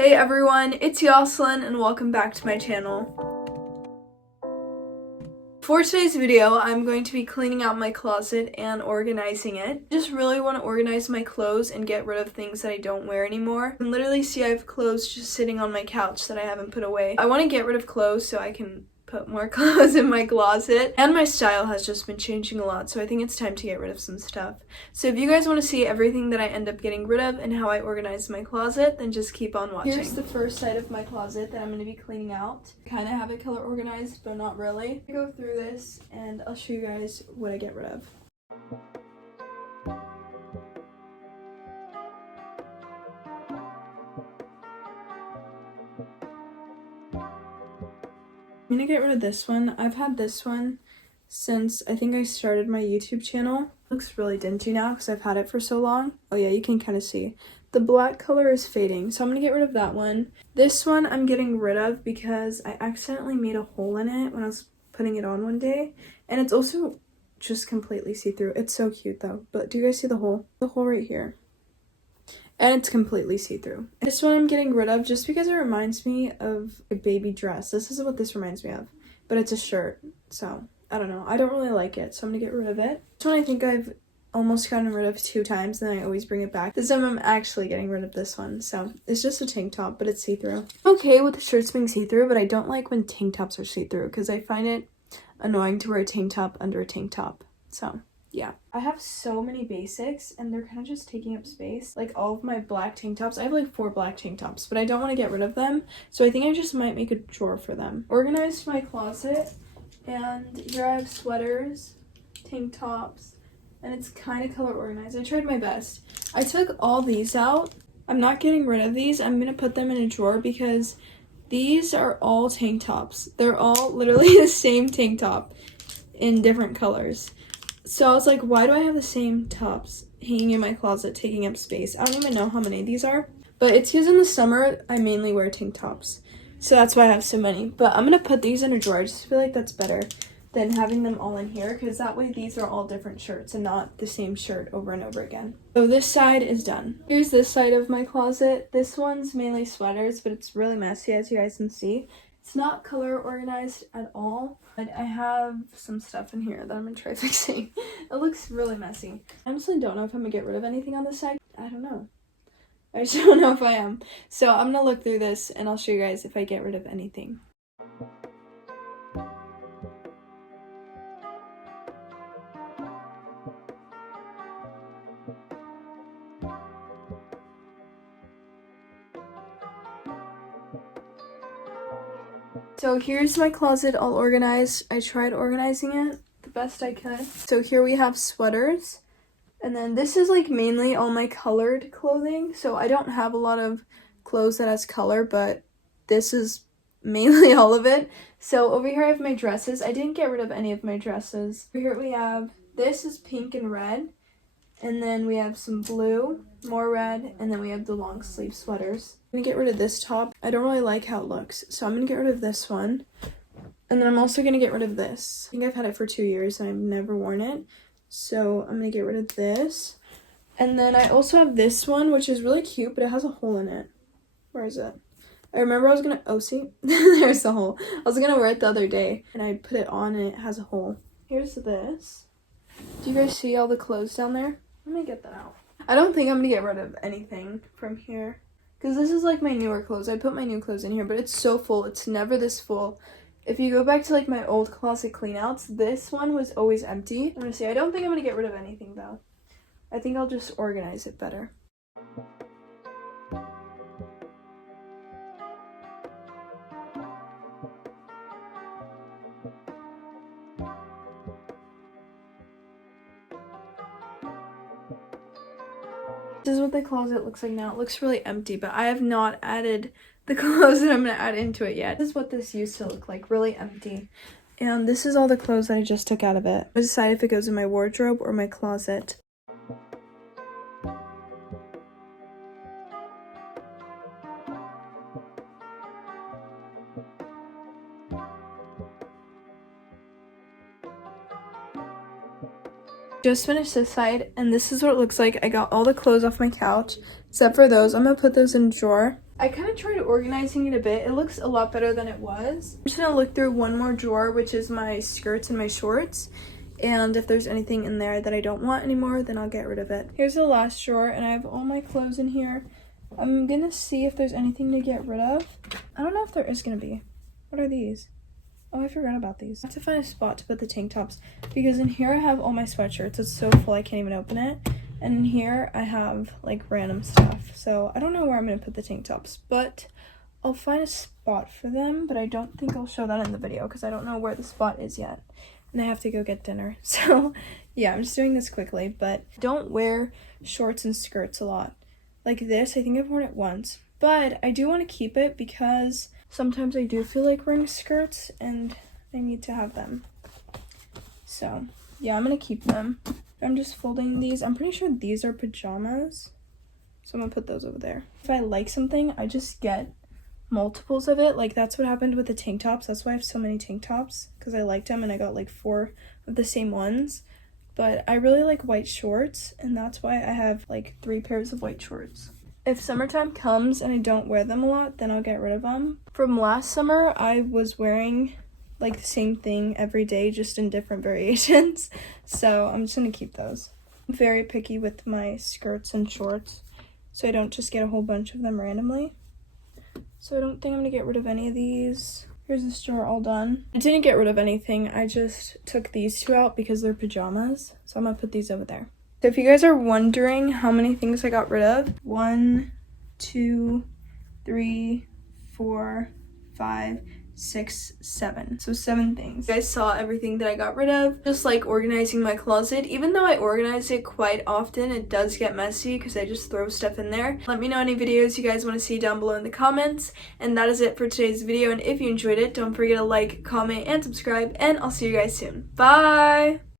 Hey everyone, it's Yoselin and welcome back to my channel. For today's video, I'm going to be cleaning out my closet and organizing it. I just really want to organize my clothes and get rid of things that I don't wear anymore. You can literally see I have clothes just sitting on my couch that I haven't put away. I want to get rid of clothes so I can put more clothes in my closet, and my style has just been changing a lot, so I think it's time to get rid of some stuff. So if you guys want to see everything that I end up getting rid of and how I organize my closet, then just keep on watching. Here's the first side of my closet that I'm going to be cleaning out. Kind of have it color organized, but not really. I go through this and I'll show you guys what I get rid of. I'm gonna get rid of this one. I've had this one since I think I started my YouTube channel. It looks really dingy now because I've had it for so long. Oh yeah, you can kind of see. The black color is fading, so I'm gonna get rid of that one. This one I'm getting rid of because I accidentally made a hole in it when I was putting it on one day. And it's also just completely see-through. It's so cute though. But do you guys see the hole? The hole right here. And it's completely see-through. This one I'm getting rid of just because it reminds me of a baby dress. This is what this reminds me of. But it's a shirt, so I don't know. I don't really like it, so I'm gonna get rid of it. This one I think I've almost gotten rid of 2 times, and then I always bring it back. This time I'm actually getting rid of this one. So it's just a tank top, but it's see-through. Okay with the shirts being see-through, but I don't like when tank tops are see-through because I find it annoying to wear a tank top under a tank top. So yeah, I have so many basics and they're kind of just taking up space. Like all of my black tank tops, I have like 4 black tank tops, but I don't want to get rid of them, so I think I just might make a drawer for them. Organized my closet, and here I have sweaters, tank tops, and it's kind of color organized. I tried my best. I took all these out. I'm not getting rid of these. I'm gonna put them in a drawer because these are all tank tops. They're all literally the same tank top in different colors. So I was like, why do I have the same tops hanging in my closet, taking up space? I don't even know how many these are. But it's because in the summer, I mainly wear tank tops. So that's why I have so many. But I'm going to put these in a drawer. I just feel like that's better than having them all in here. Because that way these are all different shirts and not the same shirt over and over again. So this side is done. Here's this side of my closet. This one's mainly sweaters, but it's really messy as you guys can see. It's not color organized at all, but I have some stuff in here that I'm gonna try fixing. It looks really messy. I honestly don't know if I'm gonna get rid of anything on this side. I don't know. I just don't know if I am. So I'm gonna look through this and I'll show you guys if I get rid of anything. So here's my closet all organized. I tried organizing it the best I could. So here we have sweaters. And then this is like mainly all my colored clothing. So I don't have a lot of clothes that has color, but this is mainly all of it. So over here I have my dresses. I didn't get rid of any of my dresses. Over here we have, this is pink and red. And then we have some blue, more red, and then we have the long sleeve sweaters. I'm gonna get rid of this top. I don't really like how it looks, so I'm gonna get rid of this one. And then I'm also gonna get rid of this. I think I've had it for 2 years and I've never worn it. So I'm gonna get rid of this. And then I also have this one, which is really cute, but it has a hole in it. Where is it? I remember I was gonna, oh see, there's the hole. I was gonna wear it the other day and I put it on and it has a hole. Here's this. Do you guys see all the clothes down there? Let me get that out. I don't think I'm gonna get rid of anything from here because this is like my newer clothes. I put my new clothes in here, but it's so full. It's never this full. If you go back to like my old closet cleanouts, this one was always empty. I'm gonna see. I don't think I'm gonna get rid of anything though. I think I'll just organize it better. This is what the closet looks like now. It looks really empty, but I have not added the clothes that I'm going to add into it yet. This is what this used to look like, really empty. And this is all the clothes that I just took out of it. I decide if it goes in my wardrobe or my closet. Just finished this side and this is what it looks like. I got all the clothes off my couch except for those. I'm gonna put those in a drawer. I kind of tried organizing it a bit. It looks a lot better than it was. I'm just gonna look through one more drawer, which is my skirts and my shorts. And if there's anything in there that I don't want anymore, then I'll get rid of it. Here's the last drawer, and I have all my clothes in here. I'm gonna see if there's anything to get rid of. I don't know if there is gonna be. What are these? Oh, I forgot about these. I have to find a spot to put the tank tops, because in here I have all my sweatshirts. It's so full I can't even open it. And in here I have like random stuff. So I don't know where I'm gonna put the tank tops, but I'll find a spot for them. But I don't think I'll show that in the video because I don't know where the spot is yet. And I have to go get dinner. So yeah, I'm just doing this quickly, but don't wear shorts and skirts a lot. Like this, I think I've worn it once, but I do want to keep it because sometimes I do feel like wearing skirts and I need to have them. So yeah, I'm gonna keep them. I'm just folding these. I'm pretty sure these are pajamas, so I'm gonna put those over there. If I like something, I just get multiples of it. Like that's what happened with the tank tops. That's why I have so many tank tops, because I liked them and I got like 4 of the same ones. But I really like white shorts, and that's why I have like 3 pairs of white shorts. If summertime comes and I don't wear them a lot, then I'll get rid of them. From last summer, I was wearing like the same thing every day, just in different variations. So I'm just gonna keep those. I'm very picky with my skirts and shorts, so I don't just get a whole bunch of them randomly. So I don't think I'm gonna get rid of any of these. Here's this drawer all done. I didn't get rid of anything. I just took these 2 out because they're pajamas. So I'm gonna put these over there. So if you guys are wondering how many things I got rid of, 1, 2, 3, 4, 5, 6, 7. So 7 things. You guys saw everything that I got rid of. Just like organizing my closet. Even though I organize it quite often, it does get messy because I just throw stuff in there. Let me know any videos you guys want to see down below in the comments. And that is it for today's video. And if you enjoyed it, don't forget to like, comment, and subscribe. And I'll see you guys soon. Bye!